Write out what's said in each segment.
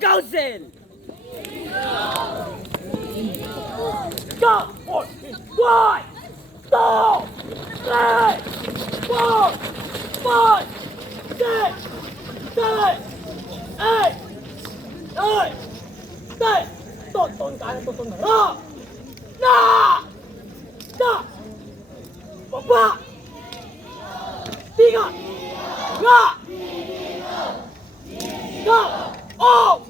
Council! Go! 1, 2, 3, 4, 5, 6, 7, 8, 9, 10. Tonton ka na tonton na. Na! Na! Baba! Tiga! Nga! Nga! Oh!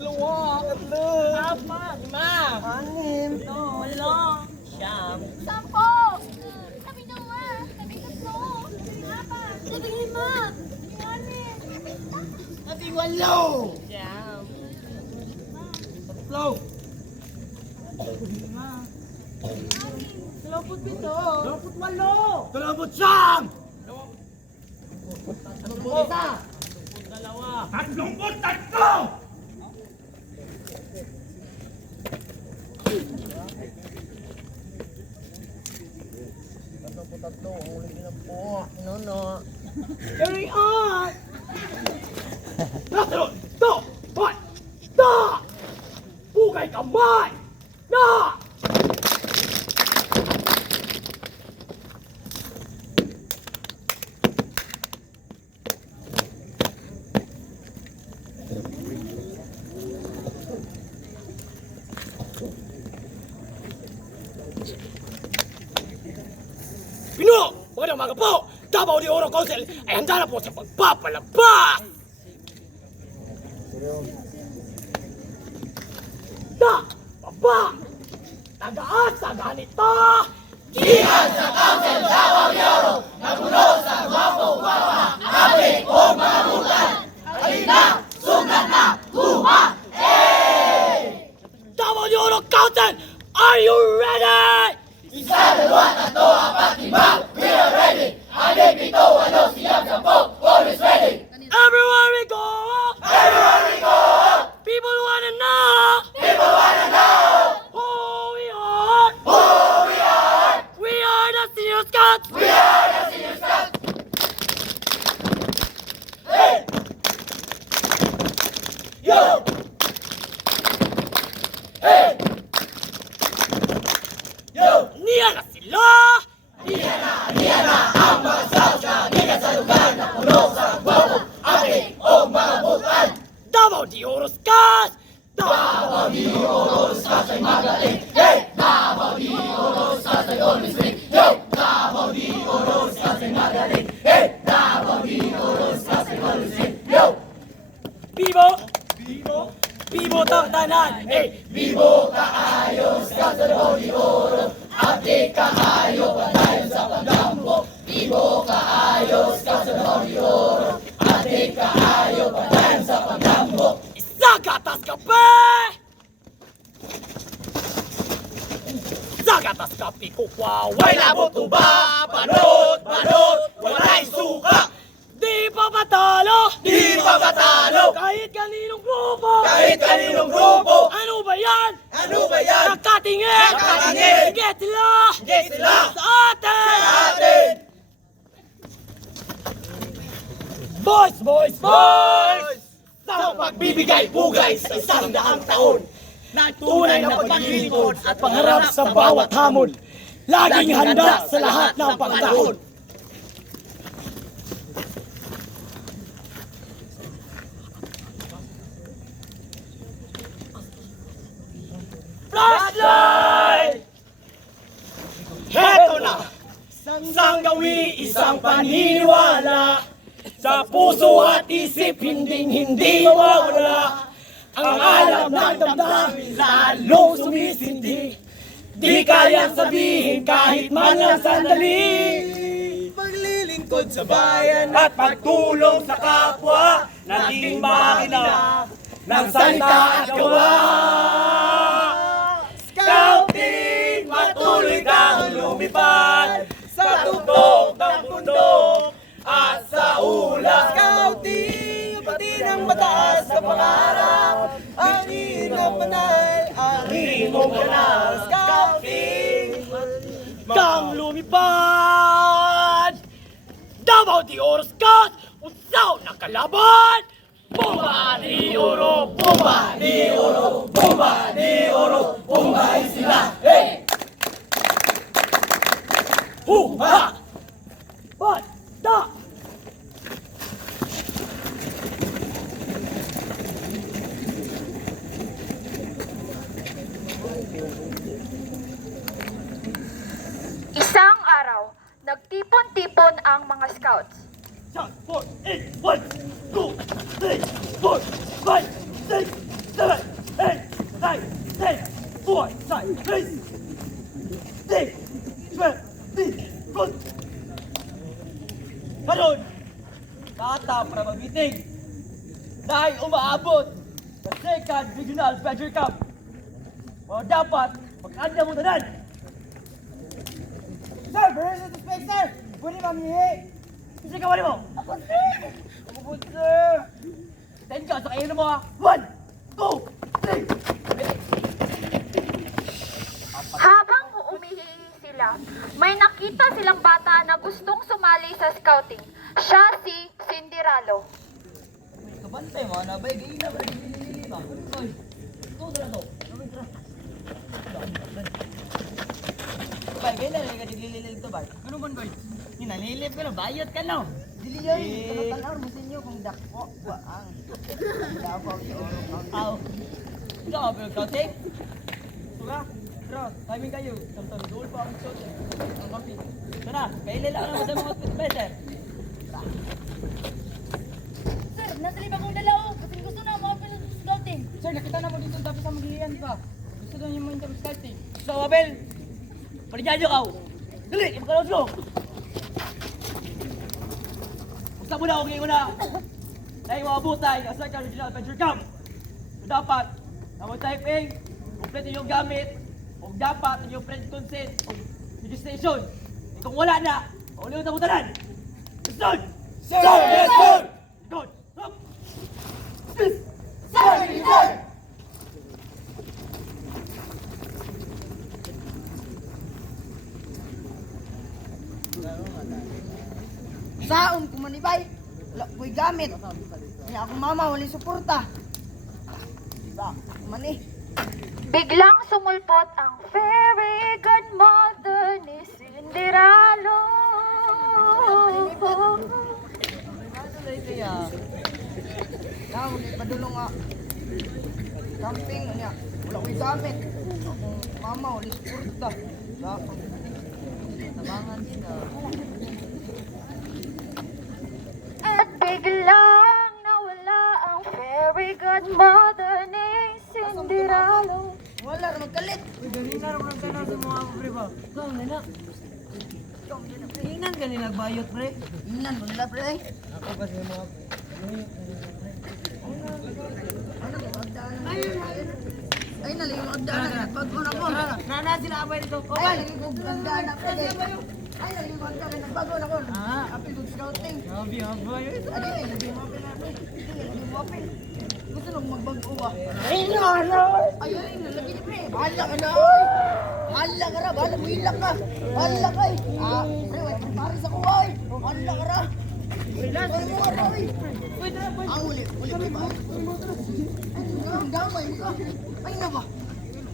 Dalawa, tatlo, Apat! 5! anim, 8! Siyam! 10! Sabi dalawa, sabi tatlo, sabi apat, sabi lima, sabi anim, sabi walo, Siyam! tatlo, Dalawaput pito! 28, 29, isa, Dalawa! 33, tatlo, ang ulit din ang po. No. Carry on! Nasaro! To! Hoy! Da! Bugay kamay! Na! Pinuno! Magandang umaga po! Davao de Oro Council ay handa na po sa pagpapalabas! Da! Baba! Tagaan sa ganito! Gihan sa Council Davao de Oro! Nagulo sa guwapo wawa! Abig o mga bulan! Halina! Sundan na! Huma! Davao de Oro Council! Are you ready? Isa, dalawa, tatlo, apat, lima! We are ready! Anim, pito, walo, siyam, sampo! Always ready! Everywhere we go! Everywhere we go! People wanna know! People wanna know! Who we are! Who we are! We are the Senior Scouts! We are the Senior Scouts! Hey! Yo! Hey! Yo! Niyan na sila! Niyan na ang mga Scouts na gikan sa lugar na puno sa guwapo, aking o mga butan! Davao de Oro Scouts! Davao de Oro Scouts ay magaling! Hey! Davao de Oro Scouts ay always win! Yo! Davao de Oro Scouts ay magaling! Hey! Davao de Oro Scouts ay always win! Yo! Vivo! Vivo! Vivo Tangtanan! Hey! Vivo kaayo Scouts sa Davao de Oro! Ate kaayo patayon sa pagdampo! Vivo kaayo Scouts sa Davao de Oro! Ate kaayo patayon sa pagdampo! Sa gatas kape! Sa gatas kape kukwaway labot uba! Banot! Walay suka! Di pa matalo! Di pa matalo! Kahit kaninong grupo! Kahit kaninong grupo! Ano ba yan? Ano ba yan? Nakatingin! Nakatingin! Get sila! Get sila! Sa atin! Sa atin! Boys! Boys! Boys! Sa pagbibigay pugay sa 100 taon! Tunay na paglilingkod at pangharap sa bawat hamon! Laging handa sa lahat ng pagdahon! Flashlight! Heto na! Isang gawi, isang paniniwala sa puso at isip, hindi mawawala ang alam ng damdamin, lalong sumisindi. Di kayang sabihin kahit man lang sandali. Paglilingkod sa bayan at pagtulong sa kapwa, naging makina ng salita at gawa. Scouting, patuloy kang lumipad sa tuktok ng bundok at sa ulap. Scouting, pati ng mataas na pangarap, ang hinapanay, ang himong ganap. Scouting, kang lumipad. Davao de Oro Scouts, unsaw na kalaban, Bumali Oro! Huha! Banda! Isang araw, nagtipon-tipon ang mga scouts. 6, 4, 8, 1, 2, 3, 4, 5, 6, 7, 8, 9, 10, 4, 5, 6, 6, 12, good. Karon, bata para mag-meeting. Dahil umaabot sa second regional pleasure camp. O dapat, mag-anda mo tanan. Sir, versus the space, sir! Pwede mamihi! Kasi kawali mo. Ako, sir! Ako po, sir! 10 ka sa kayo mo ha. 1, 2, 3. Habang umihi sila, may nakita silang bata na gustong sumali sa scouting. Siya si Cinderalo. Kabantay mo, nabay, di na ba, di ba? Oy, ito na to. Bay, kaya na ka dilililil to, bay. Ano man, bay? Ninalilip ka na, bayot ka na. Dili yun, tanaw mo sa inyo kung dakpo, waang. Dapaw si Oro County. Aw. Ikaw, pero counting? Suga, cross, timing kayo. Samtang doon pa ang shot. Ang kapi. Tara, kailala ka naman sa mga better. Sir, nasa libang kong dalaw. Kasi gusto na mga scouting. Sir, nakita na mo dito tapos sa maghihiyan, di ba? Gusto doon yung mga interview scouting. So, Abel, paligyan nyo kaw. Dali, ipagkalaw nyo. Basta mo na ako ngayon na. Dahil mga butay, ang second regional adventure camp. So, dapat, naman typing, complete yung gamit, o dapat yung friend consent, o registration. E kung wala na, ulit na mutanan. Listen! Sir! Yes, sir! Good! Up! Sir! Sir! Saon ko manibay, wala ko'y gamit. Kaya akong mama, walang suporta. Diba? Mani. Biglang sumulpot ang fairy godmother ni Cinderalo. Kaya, padulong nga. Camping, niya. Wala ko'y gamit. Akong mama, walang suporta. Diba? Tabangan sila. At biglang nawala ang fairy godmother ni Cinderalo. Wala na magkalit. Uy, ganina rin ang tanong sa mga pre ba? Ikaw, nana. Hinan ka nila bayot, pre. Inan, wala pre. Ako kasi mga Ay, naling magdaan na. Nagbago na ko. Nana sila abay dito. Ay, naling magdaan na. Ay, naling magdaan na. Nagbago na ko. Apil kong scouting. Grabe, abay. Adi, hindi mo apil na. Hindi mo apil. Gusto nang magbago ba? Ay, nalagi ni pre. Bahala ka na, oy. Bahala ka ra. Bahala mo ilak ka. Bahala ka, eh. Pre, wait, paris ako, oy. Bahala ka ra. Wala, mo ra, oy. Ang uli pre ba? Ay, ang damay ka. Ay, na ba?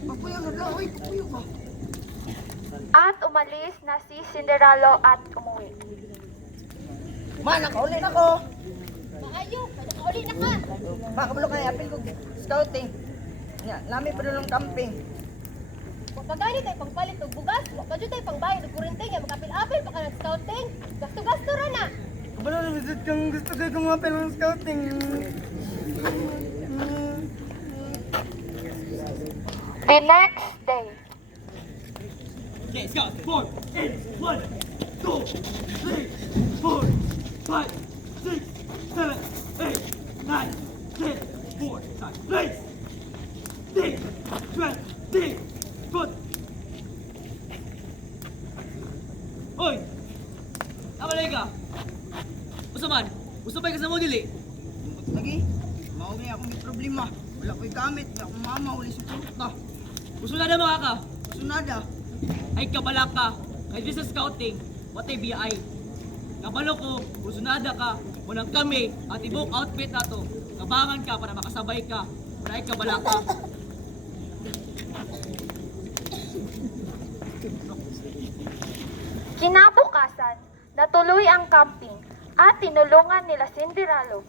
Papuyo na lang, oy. Papuyo ba? At umalis na si Cinderalo at umuwi. Ma, nakauli na ko. Maayo, nakauli na ka. Makabalo kayo, apil ko scouting. Nami pa doon ng camping. Pagkagani tayo pangpalit og bugas, wa pa jud tayo pangbayad og kuryente nga makapil-apil pa ka nag-scouting. Gasto-gasto ra na. Kabalo na visit kang gusto kayo kumapil ng scouting. The next day. Okay, Scott. 4, 8, 1, 2, 3, 4, 5, 6, 7, 8, 9, 10, 4, 5, 6, 10, 12, 10, good. Hoy! Nakalay ka? Gusto man? Gusto pa ka sa mo dili? Lagi, maugay ako may problema. Wala ko'y gamit, wala akong mama, wala suporta. Gusto na na mga ka? Sunada. Ay kabala ka. Kay this is scouting. What a BI. Kabalo ko, gusto nada ka. Munang kami at ibok outfit nato. Kabangan ka para makasabay ka. Dahil kabala ka. Kinabukasan, natuloy ang camping at tinulungan nila Cinderalo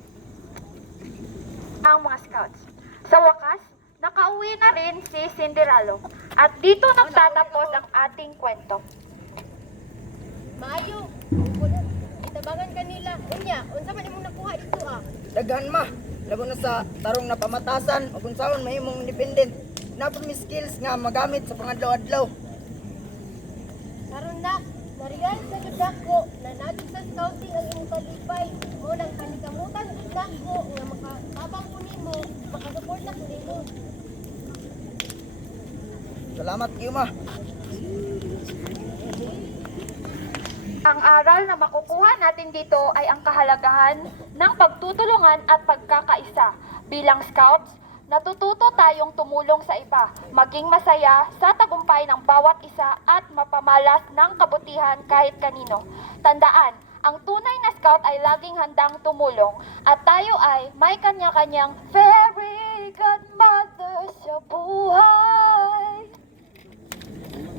ang mga scouts. Sa wakas, nakauwi na rin si Cinderalo at dito nagtatapos ang ating kwento. Maayo, itabangan kanila. Unya, unsa man imong nakuha dito ah? Daghan ma, labo na sa tarong na pamatasan o kung saan mahimong independent. Napon mi skills nga magamit sa pangadlaw-adlaw. Karon na, nariyan sa judak ko na natin sa scouting ang imong kalipay. O nang panikamutan judak ko nga makatabang ko nimo, makasupport na ko nimo. Salamat kayo ma. Ang aral na makukuha natin dito ay ang kahalagahan ng pagtutulungan at pagkakaisa. Bilang scouts, natututo tayong tumulong sa iba, maging masaya sa tagumpay ng bawat isa at mapamalas ng kabutihan kahit kanino. Tandaan, ang tunay na scout ay laging handang tumulong at tayo ay may kanya-kanyang fairy godmother sa buhay.